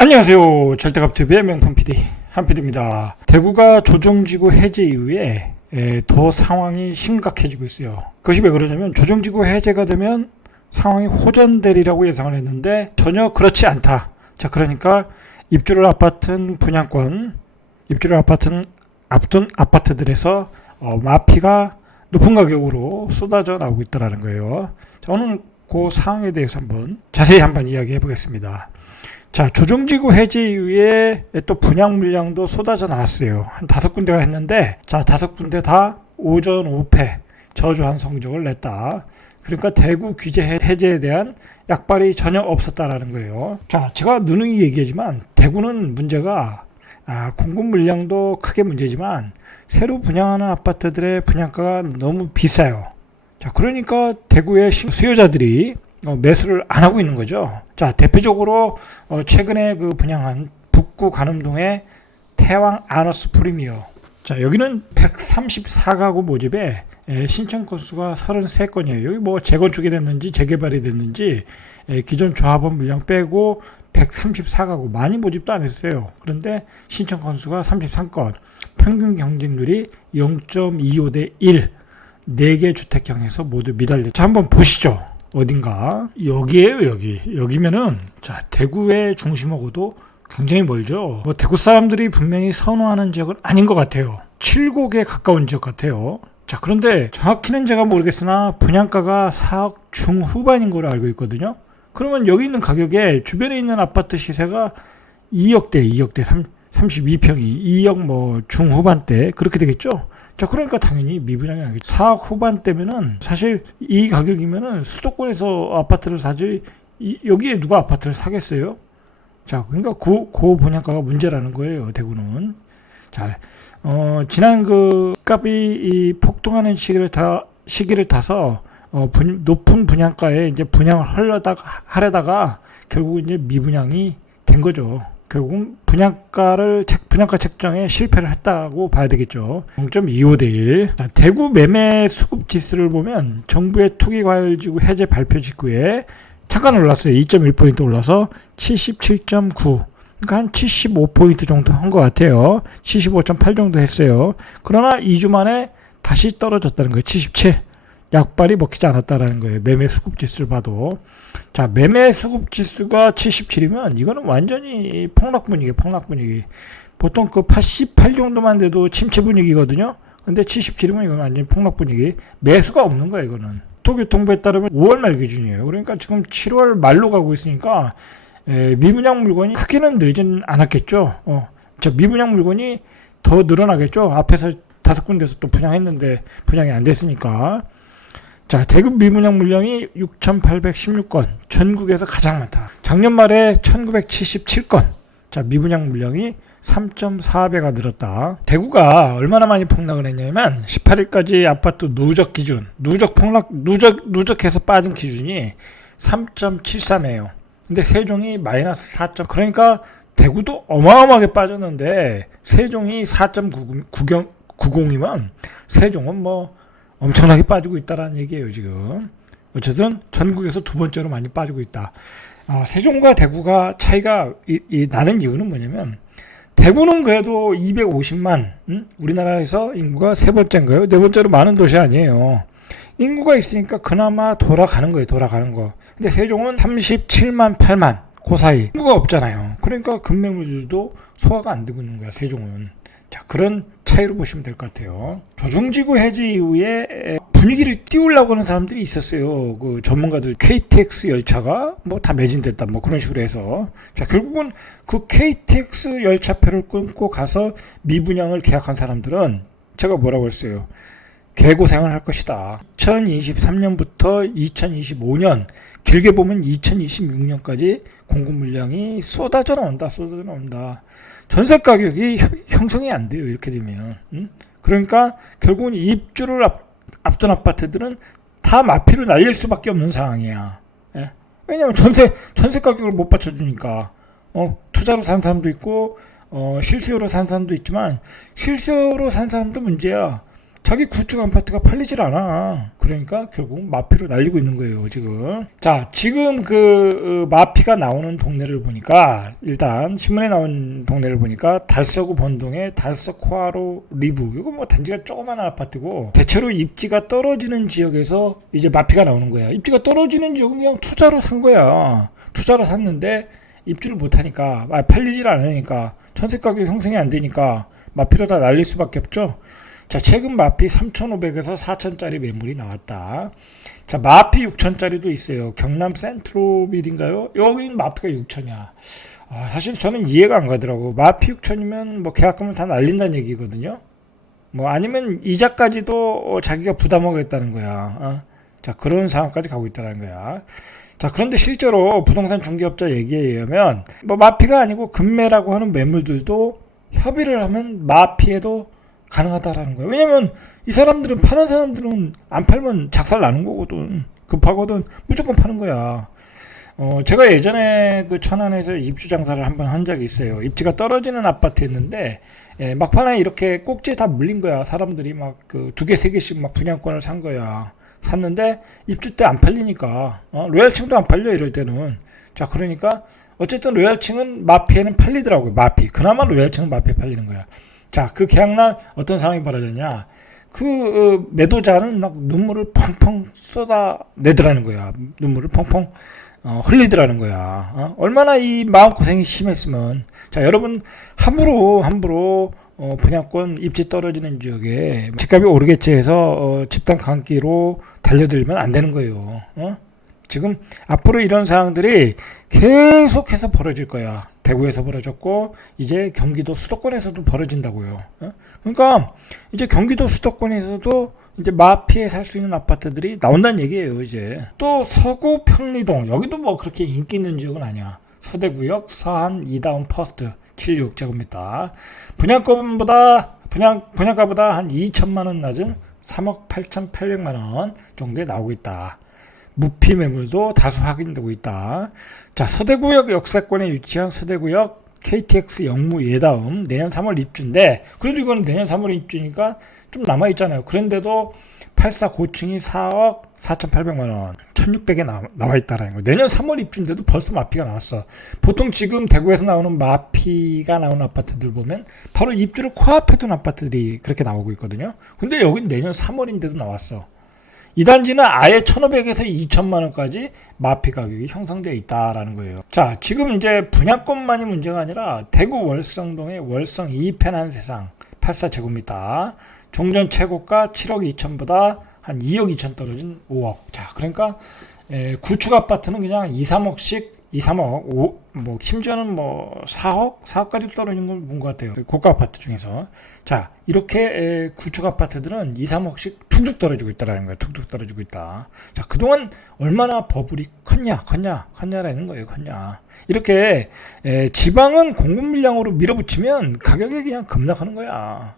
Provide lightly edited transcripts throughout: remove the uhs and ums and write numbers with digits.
안녕하세요. 절대값TV의 명품 PD 한PD입니다. 대구가 조정지구 해제 이후에 더 상황이 심각해지고 있어요. 그것이 왜 그러냐면 조정지구 해제가 되면 상황이 호전되리라고 예상을 했는데 전혀 그렇지 않다. 자, 그러니까 입주를 앞둔 분양권, 입주를 앞둔 아파트들에서 마피가 높은 가격으로 쏟아져 나오고 있다는 거예요. 자, 오늘 그 상황에 대해서 자세히 이야기해 보겠습니다. 자, 조정지구 해제 이후에 또 분양 물량도 쏟아져 나왔어요. 한 5군데가 했는데, 자, 5군데 다 오전 5패 저조한 성적을 냈다. 그러니까 대구 규제 해제에 대한 약발이 전혀 없었다라는 거예요. 자, 제가 누누이 얘기하지만 대구는 문제가 공급 물량도 크게 문제지만 새로 분양하는 아파트들의 분양가가 너무 비싸요. 자, 그러니까 대구의 수요자들이 매수를 안 하고 있는 거죠. 자, 대표적으로 최근에 그 분양한 북구 관음동의 태왕 아너스 프리미어. 자, 여기는 134가구 모집에 신청 건수가 33건이에요. 여기 뭐 재건축이 됐는지 재개발이 됐는지 기존 조합원 물량 빼고 134가구, 많이 모집도 안 했어요. 그런데 신청 건수가 33건, 평균 경쟁률이 0.25대 1, 4개 주택형에서 모두 미달려. 자, 한번 보시죠. 어딘가 여기에요. 여기면은 자, 대구의 중심하고도 굉장히 멀죠. 대구 사람들이 분명히 선호하는 지역은 아닌 것 같아요. 칠곡에 가까운 지역 같아요. 자, 그런데 정확히는 제가 모르겠으나 분양가가 4억 중후반인 걸로 알고 있거든요. 그러면 여기 있는 가격에 주변에 있는 아파트 시세가 2억대 32평이 2억 뭐 중후반대 그렇게 되겠죠. 자, 그러니까 당연히 미분양이 나겠죠. 4억 후반대면은 사실 이 가격이면은 수도권에서 아파트를 사지 여기에 누가 아파트를 사겠어요? 자, 그러니까 그 분양가가 문제라는 거예요. 대구는. 자, 지난 그 값이 이 폭등하는 시기를 타서 높은 분양가에 이제 분양을 하려다가 결국 이제 미분양이 된 거죠. 결국은 분양가 책정에 실패를 했다고 봐야 되겠죠. 0.25대 1. 자, 대구 매매 수급 지수를 보면 정부의 투기과열지구 해제 발표 직후에 잠깐 올랐어요. 2.1포인트 올라서 77.9. 그러니까 한 75포인트 정도 한 것 같아요. 75.8 정도 했어요. 그러나 2주 만에 다시 떨어졌다는 거예요. 77. 약발이 먹히지 않았다라는 거예요. 매매 수급 지수를 봐도. 자, 매매 수급 지수가 77이면 이거는 완전히 폭락 분위기. 보통 그 88 정도만 돼도 침체 분위기거든요. 근데 77이면 이건 완전히 폭락 분위기. 매수가 없는 거예요, 이거는. 도교통부에 따르면 5월 말 기준이에요. 그러니까 지금 7월 말로 가고 있으니까 미분양 물건이 크게는 늘진 않았겠죠. 미분양 물건이 더 늘어나겠죠. 앞에서 5군데에서 또 분양했는데 분양이 안 됐으니까. 자, 대구 미분양 물량이 6,816건, 전국에서 가장 많다. 작년 말에 1,977건. 자, 미분양 물량이 3.4배가 늘었다. 대구가 얼마나 많이 폭락을 했냐면 18일까지 아파트 누적 기준, 누적해서 빠진 기준이 3.73이에요. 근데 세종이 마이너스 4. 그러니까 대구도 어마어마하게 빠졌는데 세종이 4.90이면 세종은 뭐 엄청나게 빠지고 있다라는 얘기예요, 지금. 어쨌든 전국에서 두 번째로 많이 빠지고 있다. 세종과 대구가 차이가 나는 이유는 뭐냐면 대구는 그래도 250만, 우리나라에서 인구가 세 번째인가요? 네 번째로 많은 도시 아니에요. 인구가 있으니까 그나마 돌아가는 거예요, 거. 근데 세종은 37만, 8만, 그 사이. 인구가 없잖아요. 그러니까 급매물도 소화가 안 되고 있는 거야, 세종은. 자, 그런 차이로 보시면 될 것 같아요. 조정지구 해제 이후에 분위기를 띄우려고 하는 사람들이 있었어요. 그 전문가들 KTX 열차가 뭐 다 매진됐다 뭐 그런 식으로 해서. 자, 결국은 그 KTX 열차표를 끊고 가서 미분양을 계약한 사람들은 제가 뭐라고 했어요. 개고생을 할 것이다. 2023년부터 2025년, 길게 보면 2026년까지 공급 물량이 쏟아져 나온다. 전세 가격이 형성이 안 돼요. 이렇게 되면. 그러니까 결국은 입주를 앞둔 아파트들은 다 마피로 날릴 수밖에 없는 상황이야. 예? 왜냐하면 전세 가격을 못 받쳐주니까. 투자로 산 사람도 있고 실수요로 산 사람도 있지만 실수요로 산 사람도 문제야. 자기 구축 아파트가 팔리질 않아. 그러니까 결국 마피로 날리고 있는 거예요, 지금. 자, 지금 그 마피가 나오는 동네를 보니까, 일단 신문에 나온 동네를 보니까 달서구 본동의 달서코아로 리브. 이거 뭐 단지가 조그마한 아파트고, 대체로 입지가 떨어지는 지역에서 이제 마피가 나오는 거야. 입지가 떨어지는 지역은 그냥 투자로 산 거야. 투자로 샀는데 입주를 못하니까, 팔리질 않으니까, 전세 가격이 형성이 안 되니까 마피로 다 날릴 수밖에 없죠. 자, 최근 마피 3,500에서 4,000짜리 매물이 나왔다. 자, 마피 6,000짜리도 있어요. 경남 센트로빌인가요? 여긴 마피가 6,000이야. 사실 저는 이해가 안 가더라고. 마피 6,000이면 뭐 계약금을 다 날린다는 얘기거든요. 뭐 아니면 이자까지도 자기가 부담하겠다는 거야. 자, 그런 상황까지 가고 있다는 거야. 자, 그런데 실제로 부동산 중개업자 얘기에 의하면 뭐 마피가 아니고 금매라고 하는 매물들도 협의를 하면 마피에도 가능하다라는 거예요. 왜냐면 이 사람들은, 파는 사람들은 안 팔면 작살 나는 거거든. 급하거든. 무조건 파는 거야. 제가 예전에 그 천안에서 입주 장사를 한번 한 적이 있어요. 입지가 떨어지는 아파트였는데, 막판에 이렇게 꼭지에 다 물린 거야. 사람들이 막 그 2개, 3개씩 막 분양권을 산 거야. 샀는데 입주 때 안 팔리니까, 로얄층도 안 팔려, 이럴 때는. 자, 그러니까 어쨌든 로얄층은 마피에는 팔리더라고요. 마피. 그나마 로얄층은 마피에 팔리는 거야. 자, 그 계약날 어떤 상황이 벌어졌냐. 매도자는 막 눈물을 펑펑 쏟아내더라는 거야. 눈물을 펑펑 흘리더라는 거야. 얼마나 이 마음고생이 심했으면. 자, 여러분, 함부로 분양권 입지 떨어지는 지역에 집값이 오르겠지 해서 집단 강기로 달려들면 안 되는 거예요. 지금 앞으로 이런 상황들이 계속해서 벌어질 거야. 대구에서 벌어졌고 이제 경기도 수도권에서도 벌어진다고요. 그러니까 이제 경기도 수도권에서도 이제 마피에 살 수 있는 아파트들이 나온다는 얘기예요. 이제 또 서구 평리동, 여기도 뭐 그렇게 인기 있는 지역은 아니야. 서대구역 서한 이다운 퍼스트 76제곱미터 분양가보다 한 2천만 원 낮은 3억 8,800만 원 정도에 나오고 있다. 무피 매물도 다수 확인되고 있다. 자, 서대구역 역사권에 위치한 서대구역 KTX 영무 예다음 내년 3월 입주인데, 그래도 이거는 내년 3월 입주니까 좀 남아있잖아요. 그런데도 84 고층이 4억 4,800만 원, 1,600에 나와 있다라는 거. 내년 3월 입주인데도 벌써 마피가 나왔어. 보통 지금 대구에서 나오는 마피가 나오는 아파트들 보면 바로 입주를 코앞에 둔 아파트들이 그렇게 나오고 있거든요. 근데 여긴 내년 3월인데도 나왔어. 이 단지는 아예 1,500에서 2천만 원까지 마피 가격이 형성되어 있다라는 거예요. 자, 지금 이제 분양권만이 문제가 아니라 대구 월성동의 월성 2편한 세상 84제곱미터 종전 최고가 7억 2천보다 한 2억 2천 떨어진 5억. 자, 그러니까 구축 아파트는 그냥 2, 3억씩 2, 3억, 뭐 심지어는 뭐 4억까지 떨어진 걸 본 것 같아요. 고가 아파트 중에서. 자, 이렇게 구축 아파트들은 2, 3억씩 툭툭 떨어지고 있다라는 거예요. 툭툭 떨어지고 있다. 자, 그동안 얼마나 버블이 컸냐라는 거예요. 이렇게 지방은 공급 물량으로 밀어붙이면 가격이 그냥 급락하는 거야.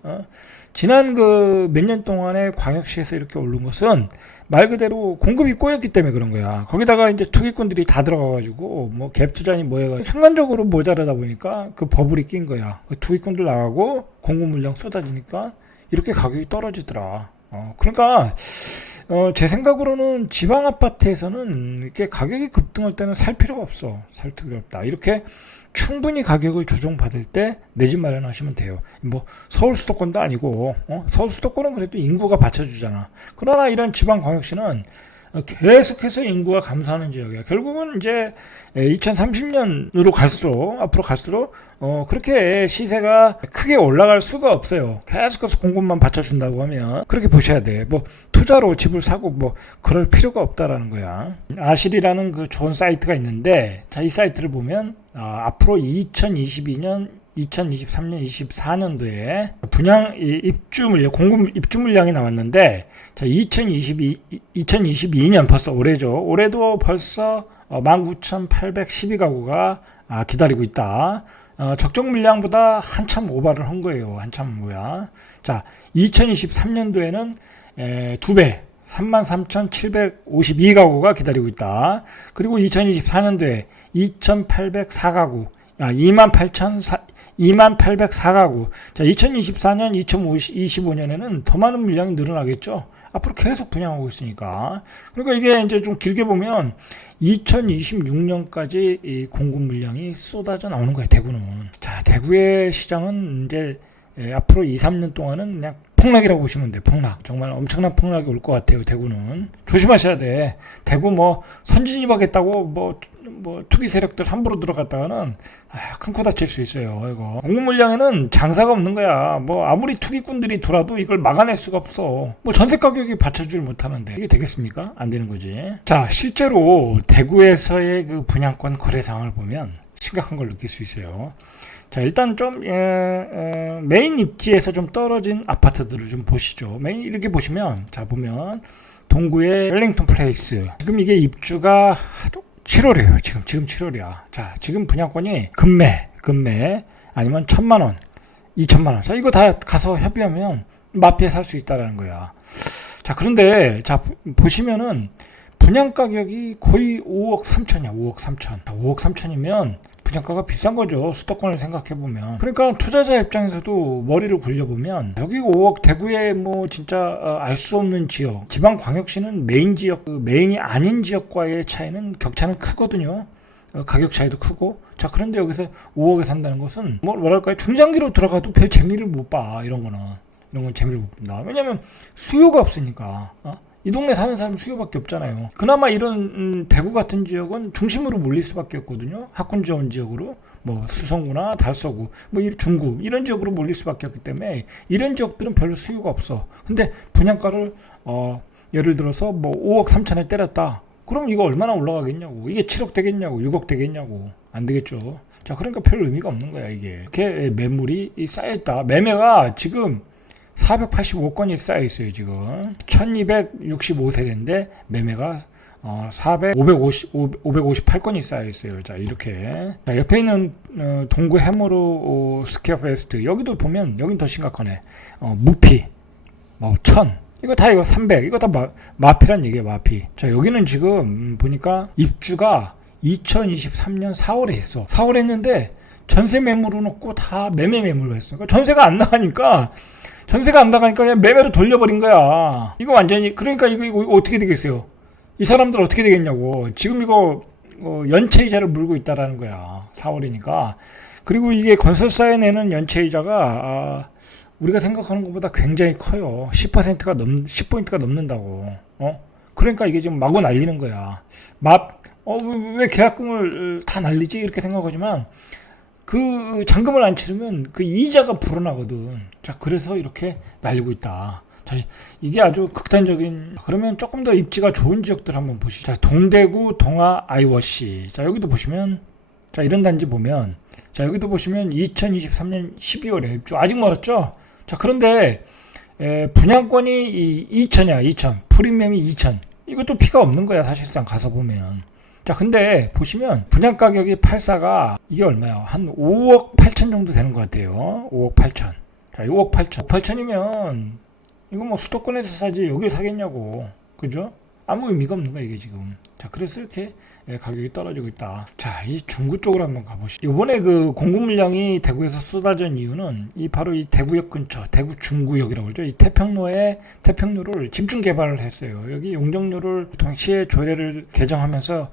지난 그 몇 년 동안에 광역시에서 이렇게 오른 것은 말 그대로 공급이 꼬였기 때문에 그런 거야. 거기다가 이제 투기꾼들이 다 들어가가지고 뭐 갭 투자니 뭐 해가지고 순간적으로 모자라다 보니까 그 버블이 낀 거야. 그 투기꾼들 나가고 공급 물량 쏟아지니까 이렇게 가격이 떨어지더라. 그러니까 제 생각으로는 지방 아파트에서는 이렇게 가격이 급등할 때는 살 필요가 없어. 살 필요가 없다. 이렇게 충분히 가격을 조정받을 때 내 집 마련하시면 돼요. 뭐 서울 수도권도 아니고 서울 수도권은 그래도 인구가 받쳐주잖아. 그러나 이런 지방광역시는 계속해서 인구가 감소하는 지역이야. 결국은 이제 2030년으로 앞으로 갈수록 그렇게 시세가 크게 올라갈 수가 없어요. 계속해서 공급만 받쳐준다고 하면 그렇게 보셔야 돼. 뭐 투자로 집을 사고 뭐 그럴 필요가 없다라는 거야. 아실이라는 그 좋은 사이트가 있는데, 자, 이 사이트를 보면 앞으로 2022년 2023년, 24년도에 분양 입주 물량, 공급 입주 물량이 나왔는데, 자, 2022년 벌써 올해죠. 올해도 벌써 19,812가구가 기다리고 있다. 적정 물량보다 한참 오버를 한 거예요. 한참 뭐야. 자, 2023년도에는 2배, 33,752가구가 기다리고 있다. 그리고 2024년도에 2,804가구, 2804가구. 자, 2024년, 2025년에는 더 많은 물량이 늘어나겠죠. 앞으로 계속 분양하고 있으니까. 그러니까 이게 이제 좀 길게 보면 2026년까지 이 공급 물량이 쏟아져 나오는 거예요, 대구는. 자, 대구의 시장은 이제 앞으로 2, 3년 동안은 그냥 폭락이라고 보시면 돼. 폭락. 정말 엄청난 폭락이 올 것 같아요. 대구는. 조심하셔야 돼. 대구 뭐 선진입하겠다고 뭐 투기 세력들 함부로 들어갔다가는 큰 코 다칠 수 있어요. 이거. 공급 물량에는 장사가 없는 거야. 뭐 아무리 투기꾼들이 돌아도 이걸 막아낼 수가 없어. 뭐 전세 가격이 받쳐주질 못하는데 이게 되겠습니까? 안 되는 거지. 자, 실제로 대구에서의 그 분양권 거래 상황을 보면 심각한 걸 느낄 수 있어요. 자, 일단 좀 메인 입지에서 좀 떨어진 아파트들을 좀 보시죠. 메인 이렇게 보시면, 자, 보면 동구의 웰링턴 플레이스. 지금 이게 입주가 7월이에요. 지금 7월이야. 자, 지금 분양권이 금매 아니면 1,000만 원, 2,000만 원. 자, 이거 다 가서 협의하면 마피에 살 수 있다라는 거야. 자, 그런데 자, 보시면은 분양 가격이 거의 5억 3천이야. 5억 3천. 5억 3천이면 분양가가 비싼 거죠. 수도권을 생각해보면. 그러니까 투자자 입장에서도 머리를 굴려보면 여기 5억 대구에 뭐 진짜 알 수 없는 지역, 지방광역시는 메인 지역, 메인이 아닌 지역과의 차이는 격차는 크거든요. 가격 차이도 크고. 자, 그런데 여기서 5억에 산다는 것은 뭐랄까요, 중장기로 들어가도 별 재미를 못 봐. 이런 건 재미를 못 본다. 왜냐면 수요가 없으니까. 이 동네 사는 사람 수요밖에 없잖아요. 그나마 이런 대구 같은 지역은 중심으로 몰릴 수밖에 없거든요. 학군 지원 지역으로, 뭐 수성구나 달서구, 뭐 중구 이런 지역으로 몰릴 수밖에 없기 때문에 이런 지역들은 별로 수요가 없어. 근데 분양가를 예를 들어서 뭐 5억 3천에 때렸다. 그럼 이거 얼마나 올라가겠냐고. 이게 7억 되겠냐고, 6억 되겠냐고. 안 되겠죠. 자, 그러니까 별 의미가 없는 거야 이게. 이렇게 매물이 쌓여있다. 매매가 지금 485건이 쌓여있어요. 지금 1265세대인데 매매가 558건이 쌓여있어요. 자, 이렇게. 자, 옆에 있는 동구 해머로 스퀘어 페스트, 여기도 보면 여긴 더 심각하네. 무피 1000, 이거 다 300, 이거 다 마피란 얘기예요. 마피. 자, 여기는 지금 보니까 입주가 2023년 4월에 했어. 4월에 했는데 전세 매물로 놓고 다 매매 매물로 했어. 그러니까 전세가 안 나가니까 그냥 매매로 돌려버린 거야. 이거 완전히. 그러니까 이거 어떻게 되겠어요? 이 사람들 어떻게 되겠냐고. 지금 이거 연체이자를 물고 있다라는 거야. 4월이니까. 그리고 이게 건설사에 내는 연체이자가 우리가 생각하는 것보다 굉장히 커요. 10%포인트가 넘는다고. 그러니까 이게 지금 마구 날리는 거야. 왜 계약금을 다 날리지? 이렇게 생각하지만 그 잔금을 안 치르면 그 이자가 불어나거든. 자, 그래서 이렇게 날리고 있다. 자, 이게 아주 극단적인. 그러면 조금 더 입지가 좋은 지역들 한번 보시죠. 자, 동대구, 동아, 아이워시. 자, 여기도 보시면, 자, 이런 단지 보면, 자, 여기도 보시면 2023년 12월에 입주. 아직 멀었죠? 자, 그런데 분양권이 2천이야. 2천. 프리미엄이 2천. 이것도 피가 없는 거야. 사실상 가서 보면. 자, 근데 보시면 분양 가격이 84가 이게 얼마야? 한 5억 8천 정도 되는 것 같아요. 5억 8천. 자, 5억 8천. 5억 8천이면 이거 뭐 수도권에서 사지 여기 사겠냐고. 그죠? 아무 의미가 없는 거야 이게 지금. 자, 그래서 이렇게 가격이 떨어지고 있다. 자, 이 중구 쪽으로 한번 가보시죠. 이번에 그 공급 물량이 대구에서 쏟아진 이유는 바로 이 대구역 근처, 대구 중구역이라고 그러죠. 이 태평로를 집중 개발을 했어요. 여기 용적률을 동시에 조례를 개정하면서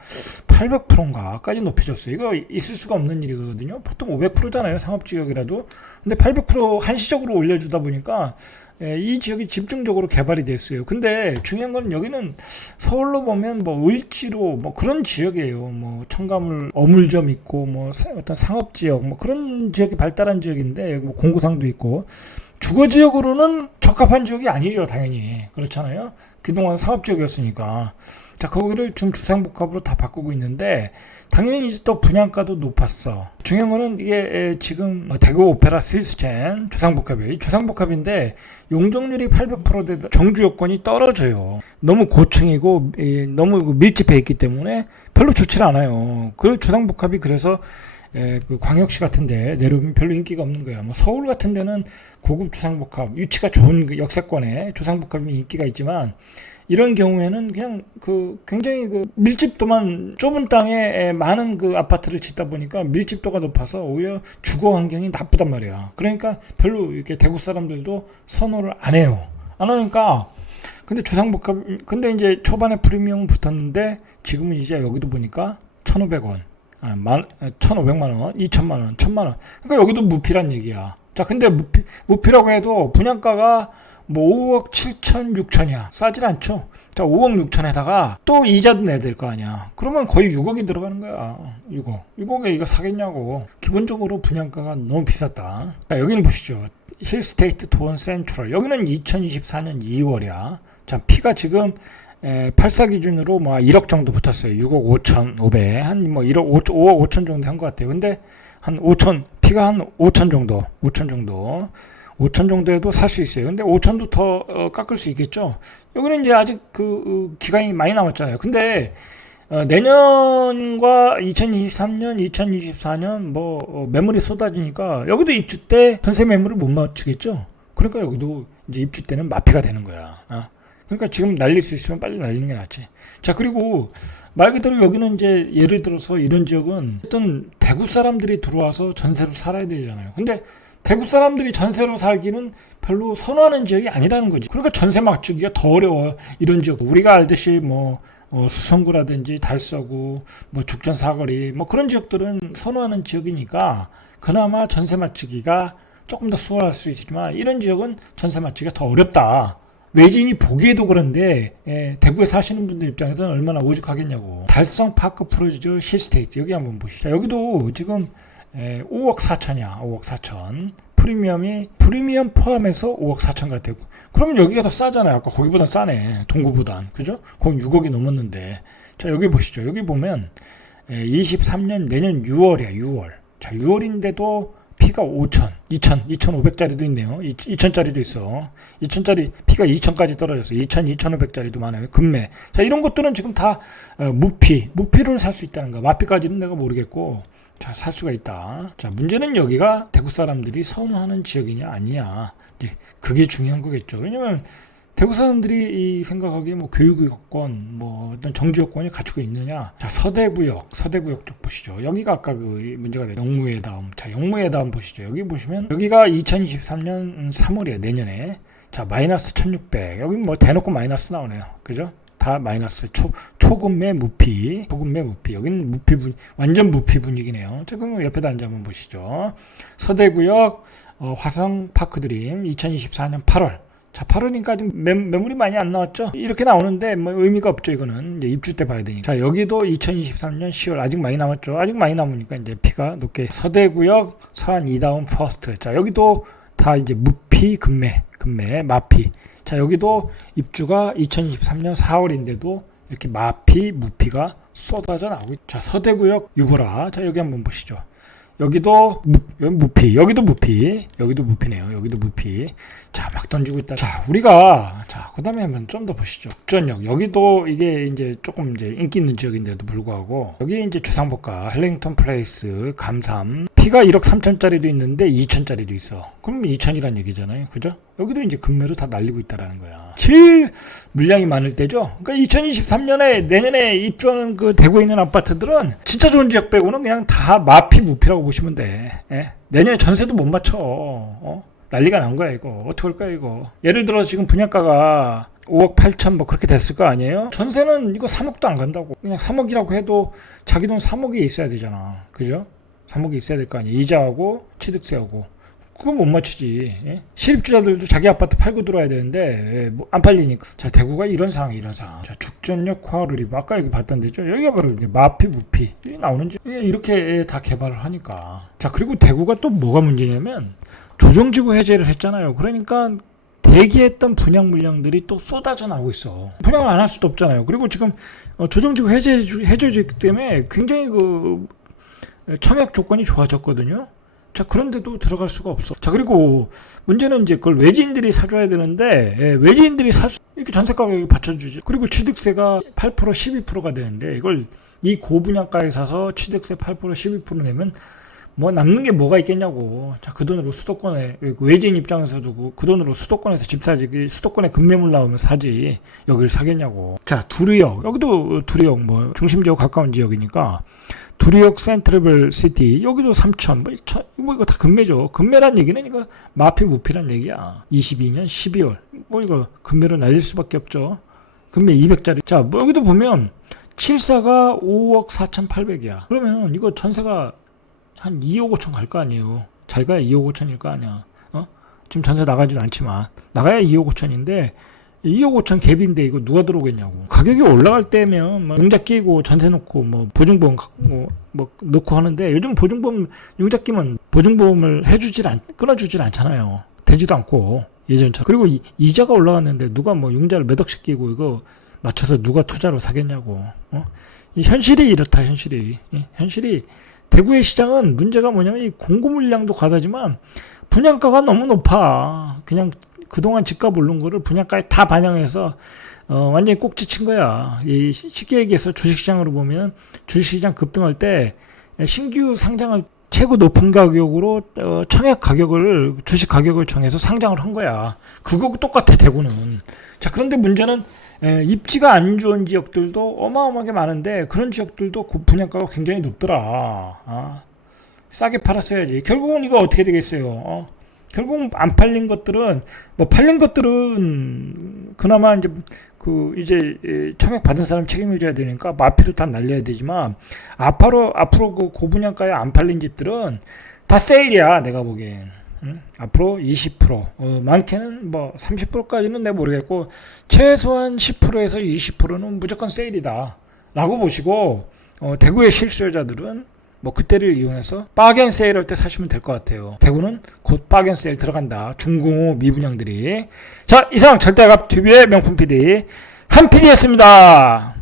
800%인가까지 높여줬어요. 이거 있을 수가 없는 일이거든요. 보통 500%잖아요. 상업지역이라도. 근데 800% 한시적으로 올려주다 보니까 이 지역이 집중적으로 개발이 됐어요. 근데 중요한 건 여기는 서울로 보면 뭐 을지로 뭐 그런 지역이에요. 뭐 첨가물 어물점 있고 뭐 어떤 상업 지역 뭐 그런 지역이 발달한 지역인데 뭐 공구상도 있고 주거 지역으로는 적합한 지역이 아니죠. 당연히. 그렇잖아요. 그동안 사업 지역이었으니까. 자, 거기를 지금 주상복합으로 다 바꾸고 있는데 당연히 이제 또 분양가도 높았어. 중요한 거는 이게 지금 대구 오페라 스위스젠 주상복합이에요. 주상복합인데 용적률이 800%대 정주 요건이 떨어져요. 너무 고층이고 너무 밀집해 있기 때문에 별로 좋지 않아요. 그 주상복합이 그래서 그 광역시 같은데 내려오면 별로 인기가 없는 거야. 뭐 서울 같은 데는 고급 주상복합, 위치가 좋은 그 역세권에 주상복합이 인기가 있지만 이런 경우에는 그냥 굉장히 밀집도만 좁은 땅에 많은 아파트를 짓다 보니까 밀집도가 높아서 오히려 주거 환경이 나쁘단 말이야. 그러니까 별로 이렇게 대구 사람들도 선호를 안 해요. 안 하니까 근데 주상복합 근데 이제 초반에 프리미엄 붙었는데 지금은 이제 여기도 보니까 1,500원, 1,500만 원, 2천만 원, 1,000만 원. 그러니까 여기도 무피란 얘기야. 자, 근데 무피라고 해도 분양가가 뭐 5억 7천, 6천이야. 싸질 않죠. 자, 5억 6천에다가 또 이자도 내야 될 거 아니야. 그러면 거의 6억이 들어가는 거야. 6억에 이거 사겠냐고. 기본적으로 분양가가 너무 비쌌다. 자, 여기는 보시죠. 힐스테이트 도원 센트럴. 여기는 2024년 2월이야. 자, 피가 지금 84 기준으로 뭐 1억 정도 붙었어요. 6억 5천 5백. 한 뭐 1억 5억 5천 정도 한 것 같아요. 근데 한 5천, 피가 한 5천 정도. 5천 정도에도 살 수 있어요. 근데 5천도 더 깎을 수 있겠죠. 여기는 이제 아직 기간이 많이 남았잖아요. 근데 내년과 2023년, 2024년 매물이 쏟아지니까 여기도 입주 때 전세 매물을 못 맞추겠죠. 그러니까 여기도 이제 입주 때는 마피가 되는 거야. 그러니까 지금 날릴 수 있으면 빨리 날리는 게 낫지. 자, 그리고 말 그대로 여기는 이제 예를 들어서 이런 지역은 어떤 대구 사람들이 들어와서 전세로 살아야 되잖아요. 근데 대구 사람들이 전세로 살기는 별로 선호하는 지역이 아니라는 거지. 그러니까 전세 맞추기가 더 어려워요. 이런 지역. 우리가 알듯이 수성구라든지 달서구, 죽전 사거리, 그런 지역들은 선호하는 지역이니까 그나마 전세 맞추기가 조금 더 수월할 수 있지만 이런 지역은 전세 맞추기가 더 어렵다. 외지인이 보기에도 그런데 대구에 사시는 분들 입장에서는 얼마나 오죽하겠냐고. 달성 파크 프로지오 힐스테이트 여기 한번 보시죠. 자, 여기도 지금 5억 4천이야. 5억 4천. 프리미엄 포함해서 5억 4천 같아요. 그러면 여기가 더 싸잖아요. 아까 거기보다 싸네. 동구보단. 그죠? 거기 6억이 넘었는데. 자, 여기 보시죠. 여기 보면 23년 내년 6월이야. 6월. 자, 6월인데도 피가 5천, 2,500짜리도 있네요. 2,000짜리도 있어. 2,000짜리 피가 2,000까지 떨어졌어. 2,500짜리도 많아요. 금매. 자, 이런 것들은 지금 다 무피를 살 수 있다는 거. 마피까지는 내가 모르겠고. 자, 살 수가 있다. 자, 문제는 여기가 대구 사람들이 선호하는 지역이냐 아니냐. 이제 그게 중요한 거겠죠. 왜냐면 대구 사람들이 생각하기에 교육 여건, 어떤 정지 여건이 갖추고 있느냐. 자, 서대구역 쪽 보시죠. 여기가 아까 문제가 돼. 영무의 다음. 자, 영무의 다음 보시죠. 여기 보시면 여기가 2023년 3월이에요. 내년에. 자, 마이너스 1,600. 여기 대놓고 마이너스 나오네요. 그죠? 다 마이너스 초급매 무피. 여기는 완전 무피 분위기네요. 자, 그럼 옆에다 앉아 한번 보시죠. 서대구역 화성 파크드림 2024년 8월. 자, 8월이니까 아직 매물이 많이 안 나왔죠? 이렇게 나오는데 의미가 없죠. 이거는 이제 입주 때 봐야 되니까. 자, 여기도 2023년 10월 아직 많이 남았죠. 아직 많이 남으니까 이제 피가 높게. 서대구역 서안 이다운 퍼스트. 자, 여기도 다 이제 무피 금매 마피. 자, 여기도 입주가 2023년 4월인데도 이렇게 마피 무피가 쏟아져 나오고 있죠. 자, 서대구역 유보라. 자, 여기 한번 보시죠. 여기도 무피, 여기도 무피네요. 여기도 무피. 자, 막 던지고 있다. 자, 그 다음에 한번 좀 더 보시죠. 국전역. 여기도 이게 이제 조금 인기 있는 지역인데도 불구하고, 여기 이제 주상복합, 헬링턴 플레이스, 감삼. 피가 1억 3천짜리도 있는데 2천짜리도 있어. 그럼 2천이란 얘기잖아요. 그죠? 여기도 이제 금매로 다 날리고 있다라는 거야. 제일 물량이 많을 때죠. 그러니까 2023년에 내년에 입주하는 대구에 있는 아파트들은 진짜 좋은 지역 빼고는 그냥 다 마피 무피라고 보시면 돼. 내년에 전세도 못 맞춰. 난리가 난 거야 이거. 어떡할 거야 이거. 예를 들어 지금 분양가가 5억 8천 그렇게 됐을 거 아니에요? 전세는 이거 3억도 안 간다고. 그냥 3억이라고 해도 자기 돈 3억이 있어야 되잖아. 그죠? 3억이 있어야 될 거 아니에요. 이자하고 취득세하고. 그거 못 맞추지. 실입주자들도 자기 아파트 팔고 들어와야 되는데 안 팔리니까. 자, 대구가 이런 상황. 자, 죽전역 화르리브 아까 여기 봤던 데죠. 여기가 바로 이제 마피 무피 이게 나오는지 이렇게 다 개발을 하니까. 자, 그리고 대구가 또 뭐가 문제냐면 조정지구 해제를 했잖아요. 그러니까 대기했던 분양 물량들이 또 쏟아져 나오고 있어. 분양을 안 할 수도 없잖아요. 그리고 지금 조정지구 해제됐기 때문에 굉장히 청약 조건이 좋아졌거든요. 자, 그런데도 들어갈 수가 없어. 자, 그리고 문제는 이제 그걸 외지인들이 사줘야 되는데, 외지인들이 이렇게 전세 가격을 받쳐주지. 그리고 취득세가 8%, 12%가 되는데, 이걸 이 고분양가에 사서 취득세 8%, 12% 내면 뭐 남는 게 뭐가 있겠냐고. 자, 그 돈으로 수도권에, 외지인 입장에서도 그 돈으로 수도권에서 집 사지, 수도권에 급매물 나오면 사지. 여기를 사겠냐고. 자, 두리역. 여기도 두리역, 뭐, 중심지역 가까운 지역이니까. 두리역 센트럴 시티. 여기도 3천. 뭐 이거 다 급매죠. 급매란 얘기는 이거 마피 무피란 얘기야. 22년 12월. 뭐 이거 급매로 날릴 수밖에 없죠. 급매 200짜리. 자, 뭐 여기도 보면 74가 5억 4,800이야. 그러면 이거 전세가 한 2억 5천 갈 거 아니에요. 잘 가야 2억 5천일 거 아니야. 지금 전세 나가지도 않지만 나가야 2억 5천인데 2억 5천 갭인데 이거 누가 들어오겠냐고. 가격이 올라갈 때면 뭐 융자 끼고 전세 놓고 뭐 보증보험 갖고 뭐 넣고 하는데 요즘 보증보험 융자 끼면 보증보험을 끊어주질 않잖아요. 되지도 않고 예전처럼. 그리고 이자가 올라갔는데 누가 뭐 융자를 몇 억씩 끼고 이거 맞춰서 누가 투자로 사겠냐고. 이 현실이 이렇다. 현실이 대구의 시장은 문제가 뭐냐면 이 공급 물량도 과다지만 분양가가 너무 높아. 그냥 그동안 집값 오른 거를 분양가에 다 반영해서 완전히 꼭지 친 거야. 이 쉽게 얘기해서 주식시장으로 보면 주식시장 급등할 때 신규 상장을 최고 높은 가격으로 청약 가격을 주식 가격을 정해서 상장을 한 거야. 그거 똑같아 대구는. 자, 그런데 문제는 입지가 안 좋은 지역들도 어마어마하게 많은데 그런 지역들도 분양가가 굉장히 높더라. 싸게 팔았어야지. 결국은 이거 어떻게 되겠어요? 결국 안 팔린 것들은 뭐 팔린 것들은 그나마 이제 청약 받은 사람 책임을 져야 되니까 마피를 다 날려야 되지만 앞으로 그 고분양가에 안 팔린 집들은 다 세일이야. 내가 보기엔. 앞으로 20%, 많게는 뭐 30%까지는 내가 모르겠고 최소한 10%에서 20%는 무조건 세일이다 라고 보시고 대구의 실수요자들은 뭐 그때를 이용해서 바겐 세일할 때 사시면 될 것 같아요. 대구는 곧 바겐 세일 들어간다. 중공업 미분양들이. 자, 이상 절대값 TV의 명품 PD 한 PD였습니다.